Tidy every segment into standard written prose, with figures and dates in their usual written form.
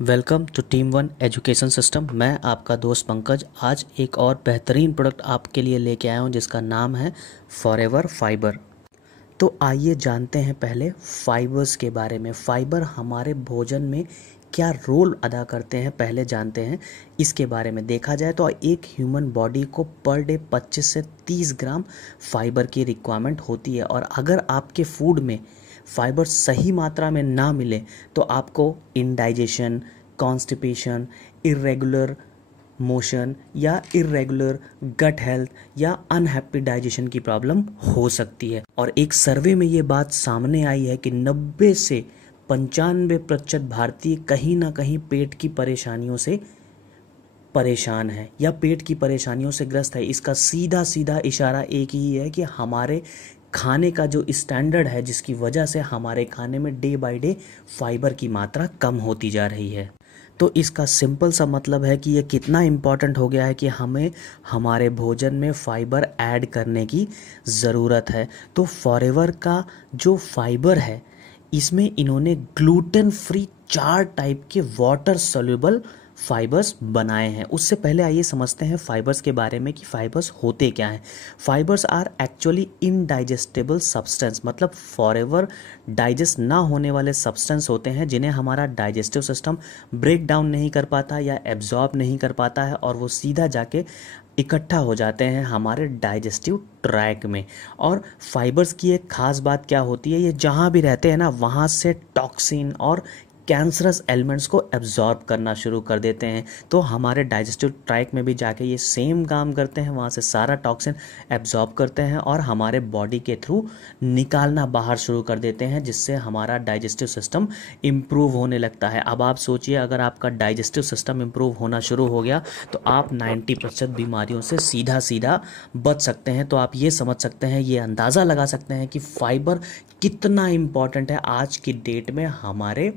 Welcome to Team One Education System. मैं आपका दोस्त पंकज आज एक और बेहतरीन प्रोडक्ट आपके लिए लेके आया हूँ जिसका नाम है फॉरएवर फाइबर। तो आइए जानते हैं पहले फाइबर्स के बारे में। फाइबर हमारे भोजन में क्या रोल अदा करते हैं पहले जानते हैं इसके बारे में। देखा जाए तो एक ह्यूमन बॉडी को पर डे 25 से 30 ग्राम फाइबर की रिक्वायरमेंट होती है, और अगर आपके फूड में फाइबर सही मात्रा में ना मिले तो आपको इंडाइजेशन, कॉन्स्टिपेशन, इरेगुलर मोशन या इरेगुलर गट हेल्थ या अनहैप्पी डाइजेशन की प्रॉब्लम हो सकती है। और एक सर्वे में ये बात सामने आई है कि 90 से 95% भारतीय कहीं ना कहीं पेट की परेशानियों से परेशान है या पेट की परेशानियों से ग्रस्त है। इसका सीधा सीधा इशारा एक ही है कि हमारे खाने का जो स्टैंडर्ड है, जिसकी वजह से हमारे खाने में डे बाय डे फाइबर की मात्रा कम होती जा रही है। तो इसका सिंपल सा मतलब है कि ये कितना इम्पॉर्टेंट हो गया है कि हमें हमारे भोजन में फाइबर ऐड करने की ज़रूरत है। तो फॉरएवर का जो फाइबर है इसमें इन्होंने ग्लूटेन फ्री 4 टाइप के वाटर सोल्यूबल फाइबर्स बनाए हैं। उससे पहले आइए समझते हैं फाइबर्स के बारे में कि फाइबर्स होते क्या हैं। Fibres are actually indigestible substance, मतलब फॉरएवर डाइजेस्ट ना होने वाले सब्सटेंस होते हैं जिन्हें हमारा डाइजेस्टिव सिस्टम ब्रेक डाउन नहीं कर पाता या एब्जॉर्ब नहीं कर पाता है, और वो सीधा जाके इकट्ठा हो जाते हैं हमारे डाइजेस्टिव ट्रैक में। और फाइबर्स की एक खास बात क्या होती है, ये जहाँ भी रहते हैं ना वहाँ से टॉक्सिन और कैंसरस एलिमेंट्स को एब्जॉर्ब करना शुरू कर देते हैं। तो हमारे डाइजेस्टिव ट्रैक में भी जाके ये सेम काम करते हैं, वहाँ से सारा टॉक्सिन एब्जॉर्ब करते हैं और हमारे बॉडी के थ्रू निकालना बाहर शुरू कर देते हैं, जिससे हमारा डाइजेस्टिव सिस्टम इम्प्रूव होने लगता है। अब आप सोचिए, अगर आपका डाइजेस्टिव सिस्टम इम्प्रूव होना शुरू हो गया तो आप 90% बीमारियों से सीधा सीधा बच सकते हैं। तो आप ये समझ सकते हैं, ये अंदाज़ा लगा सकते हैं कि फाइबर कितना इम्पॉर्टेंट है आज की डेट में हमारे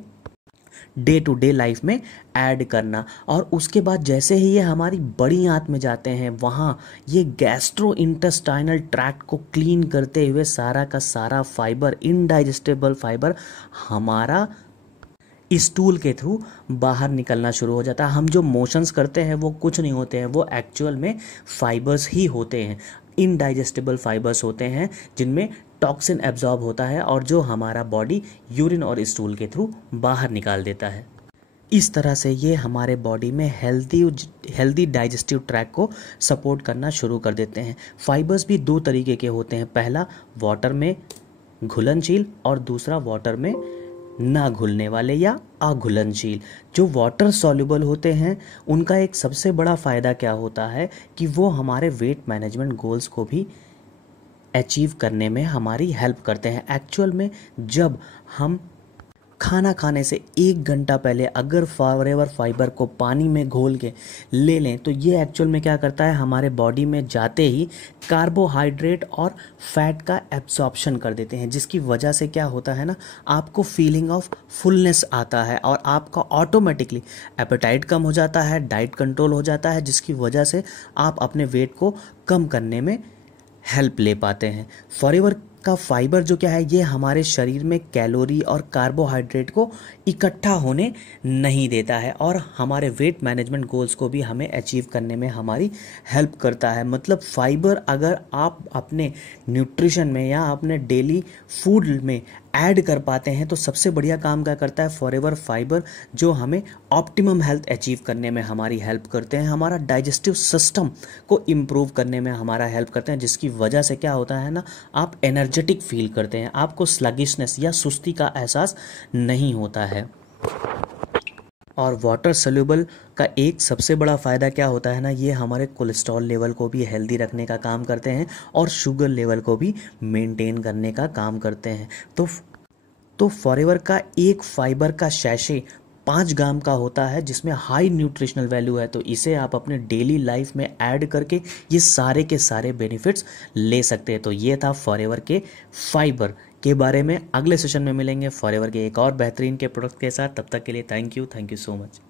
डे टू डे लाइफ में ऐड करना। और उसके बाद जैसे ही ये हमारी बड़ी आंत में जाते हैं, वहाँ ये गैस्ट्रो इंटेस्टाइनल ट्रैक्ट को क्लीन करते हुए सारा का सारा फाइबर, इनडाइजेस्टेबल फाइबर हमारा स्टूल के थ्रू बाहर निकलना शुरू हो जाता है। हम जो मोशंस करते हैं वो कुछ नहीं होते हैं, वो एक्चुअल में फाइबर्स ही होते हैं। इनडाइजेस्टेबल फाइबर्स होते हैं जिनमें टॉक्सिन एब्जॉर्ब होता है और जो हमारा बॉडी यूरिन और स्टूल के थ्रू बाहर निकाल देता है। इस तरह से ये हमारे बॉडी में हेल्दी डाइजेस्टिव ट्रैक को सपोर्ट करना शुरू कर देते हैं। फाइबर्स भी 2 तरीके के होते हैं, पहला वाटर में घुलनशील और दूसरा वाटर में ना घुलने वाले या अघुलनशील। जो वाटर सॉल्युबल होते हैं उनका एक सबसे बड़ा फ़ायदा क्या होता है कि वो हमारे वेट मैनेजमेंट गोल्स को भी अचीव करने में हमारी हेल्प करते हैं। एक्चुअल में जब हम खाना खाने से 1 घंटा पहले अगर फॉरएवर फाइबर को पानी में घोल के ले लें तो ये एक्चुअल में क्या करता है, हमारे बॉडी में जाते ही कार्बोहाइड्रेट और फैट का एब्जॉर्प्शन कर देते हैं, जिसकी वजह से क्या होता है ना, आपको फीलिंग ऑफ फुलनेस आता है और आपका ऑटोमेटिकली एपेटाइट कम हो जाता है, डाइट कंट्रोल हो जाता है, जिसकी वजह से आप अपने वेट को कम करने में हेल्प ले पाते हैं। फॉरएवर का फाइबर जो क्या है, ये हमारे शरीर में कैलोरी और कार्बोहाइड्रेट को इकट्ठा होने नहीं देता है और हमारे वेट मैनेजमेंट गोल्स को भी हमें अचीव करने में हमारी हेल्प करता है। मतलब फाइबर अगर आप अपने न्यूट्रिशन में या अपने डेली फूड में ऐड कर पाते हैं तो सबसे बढ़िया काम क्या करता है फॉरएवर फाइबर, जो हमें ऑप्टिमम हेल्थ अचीव करने में हमारी हेल्प करते हैं, हमारा डाइजेस्टिव सिस्टम को इम्प्रूव करने में हमारा हेल्प करते हैं, जिसकी वजह से क्या होता है ना, आप एनर्जेटिक फील करते हैं, आपको स्लगिशनेस या सुस्ती का एहसास नहीं होता है। और वाटर सोल्यूबल का एक सबसे बड़ा फ़ायदा क्या होता है ना, ये हमारे कोलेस्ट्रॉल लेवल को भी हेल्दी रखने का काम करते हैं और शुगर लेवल को भी मेंटेन करने का काम करते हैं। तो फॉरएवर का एक फाइबर का शैशे 5 ग्राम का होता है जिसमें हाई न्यूट्रिशनल वैल्यू है। तो इसे आप अपने डेली लाइफ में ऐड करके ये सारे के सारे बेनिफिट्स ले सकते हैं। तो ये था फॉरएवर के फाइबर के बारे में। अगले सेशन में मिलेंगे फॉरएवर के एक और बेहतरीन के प्रोडक्ट के साथ। तब तक के लिए थैंक यू सो मच।